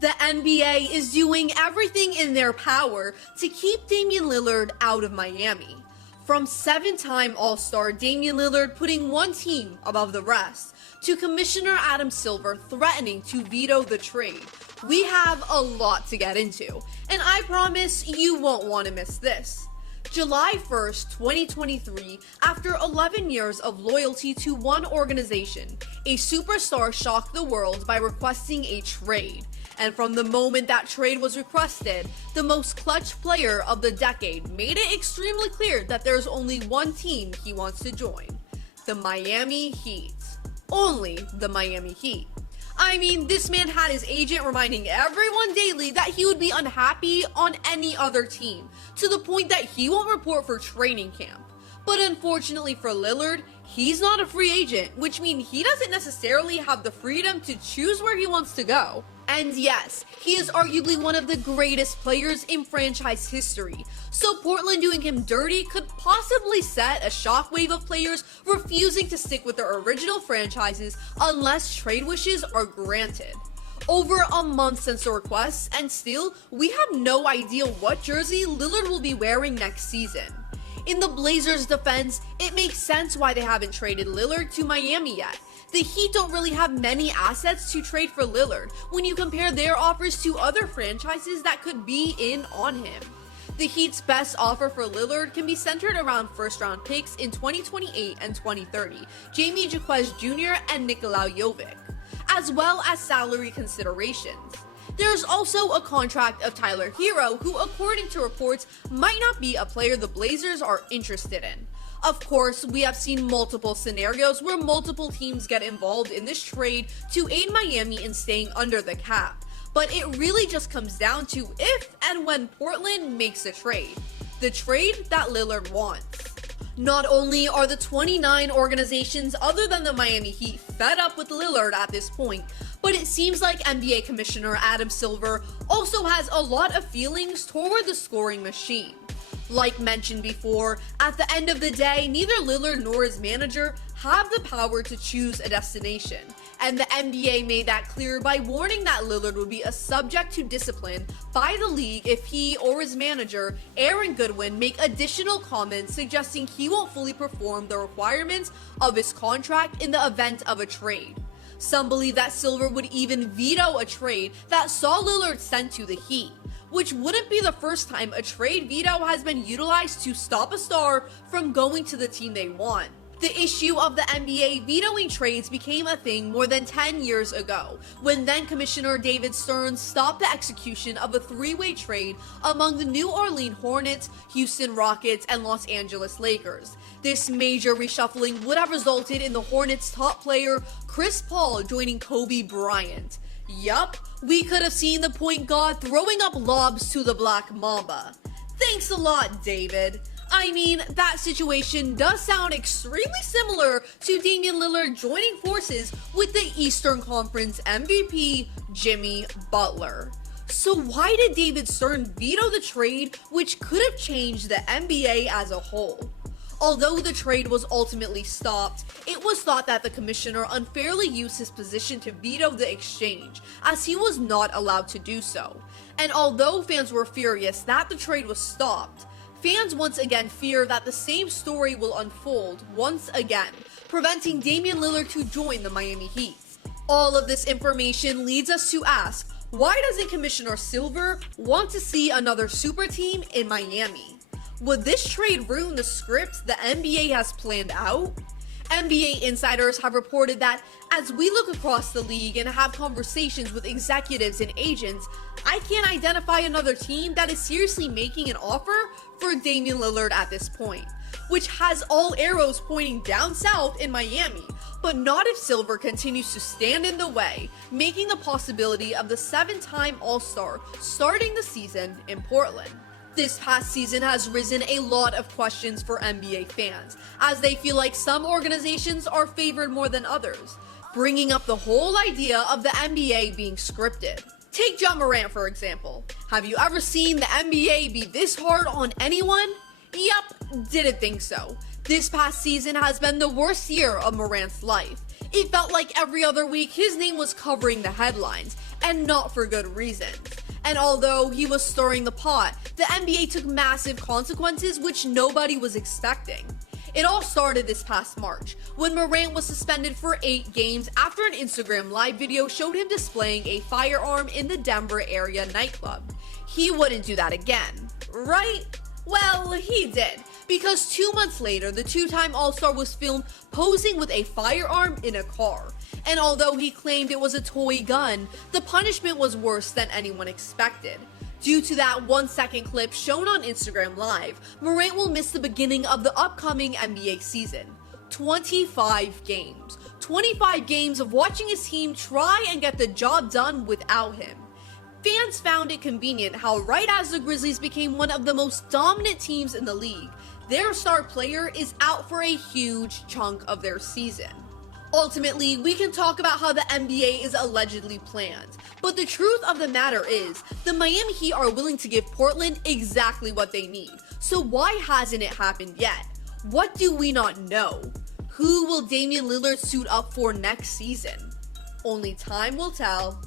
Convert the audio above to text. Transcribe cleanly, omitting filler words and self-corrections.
The NBA is doing everything in their power to keep Damian Lillard out of Miami. From 7-time All-Star Damian Lillard putting one team above the rest, to Commissioner Adam Silver threatening to veto the trade, we have a lot to get into, and I promise you won't want to miss this. July 1st, 2023, after 11 years of loyalty to one organization, a superstar shocked the world by requesting a trade. And from the moment that trade was requested, the most clutch player of the decade made it extremely clear that there's only one team he wants to join: the Miami Heat. Only the Miami Heat. I mean, this man had his agent reminding everyone daily that he would be unhappy on any other team, to the point that he won't report for training camp. But unfortunately for Lillard, he's not a free agent, which means he doesn't necessarily have the freedom to choose where he wants to go. And yes, he is arguably one of the greatest players in franchise history, so Portland doing him dirty could possibly set a shockwave of players refusing to stick with their original franchises unless trade wishes are granted. Over a month since the request, and still, we have no idea what jersey Lillard will be wearing next season. In the Blazers' defense, it makes sense why they haven't traded Lillard to Miami yet. The Heat don't really have many assets to trade for Lillard when you compare their offers to other franchises that could be in on him. The Heat's best offer for Lillard can be centered around first-round picks in 2028 and 2030, Jamie Jaquez Jr. and Nikola Jovic, as well as salary considerations. There's also a contract of Tyler Hero, who according to reports might not be a player the Blazers are interested in. Of course, we have seen multiple scenarios where multiple teams get involved in this trade to aid Miami in staying under the cap, but it really just comes down to if and when Portland makes a trade. The trade that Lillard wants. Not only are the 29 organizations other than the Miami Heat fed up with Lillard at this point, but it seems like NBA Commissioner Adam Silver also has a lot of feelings toward the scoring machine. Like mentioned before, at the end of the day, neither Lillard nor his manager have the power to choose a destination, and the NBA made that clear by warning that Lillard would be a subject to discipline by the league if he or his manager, Aaron Goodwin, make additional comments suggesting he won't fully perform the requirements of his contract in the event of a trade. Some believe that Silver would even veto a trade that saw Lillard sent to the Heat, which wouldn't be the first time a trade veto has been utilized to stop a star from going to the team they want. The issue of the NBA vetoing trades became a thing more than 10 years ago, when then Commissioner David Stern stopped the execution of a three-way trade among the New Orleans Hornets, Houston Rockets, and Los Angeles Lakers. This major reshuffling would have resulted in the Hornets' top player, Chris Paul, joining Kobe Bryant. Yup, we could have seen the point guard throwing up lobs to the Black Mamba. Thanks a lot, David. I mean, that situation does sound extremely similar to Damian Lillard joining forces with the Eastern Conference MVP, Jimmy Butler. So why did David Stern veto the trade, which could have changed the NBA as a whole? Although the trade was ultimately stopped, it was thought that the commissioner unfairly used his position to veto the exchange, as he was not allowed to do so. And although fans were furious that the trade was stopped, fans once again fear that the same story will unfold once again, preventing Damian Lillard to join the Miami Heat. All of this information leads us to ask, why doesn't Commissioner Silver want to see another super team in Miami? Would this trade ruin the script the NBA has planned out? NBA insiders have reported that as we look across the league and have conversations with executives and agents, I can't identify another team that is seriously making an offer for Damian Lillard at this point, which has all arrows pointing down south in Miami, but not if Silver continues to stand in the way, making the possibility of the 7-time All-Star starting the season in Portland. This past season has risen a lot of questions for NBA fans, as they feel like some organizations are favored more than others, bringing up the whole idea of the NBA being scripted. Take Ja Morant for example. Have you ever seen the NBA be this hard on anyone? Yup, didn't think so. This past season has been the worst year of Morant's life. It felt like every other week his name was covering the headlines, and not for good reasons. And although he was stirring the pot, the NBA took massive consequences which nobody was expecting. It all started this past March, when Morant was suspended for 8 games after an Instagram live video showed him displaying a firearm in the Denver area nightclub. He wouldn't do that again, right? Well, he did, because 2 months later, the two-time All-Star was filmed posing with a firearm in a car. And although he claimed it was a toy gun, the punishment was worse than anyone expected. Due to that 1-second clip shown on Instagram Live, Morant will miss the beginning of the upcoming NBA season. 25 games. 25 games of watching his team try and get the job done without him. Fans found it convenient how right as the Grizzlies became one of the most dominant teams in the league, their star player is out for a huge chunk of their season. Ultimately, we can talk about how the NBA is allegedly planned, but the truth of the matter is, the Miami Heat are willing to give Portland exactly what they need. So why hasn't it happened yet? What do we not know? Who will Damian Lillard suit up for next season? Only time will tell.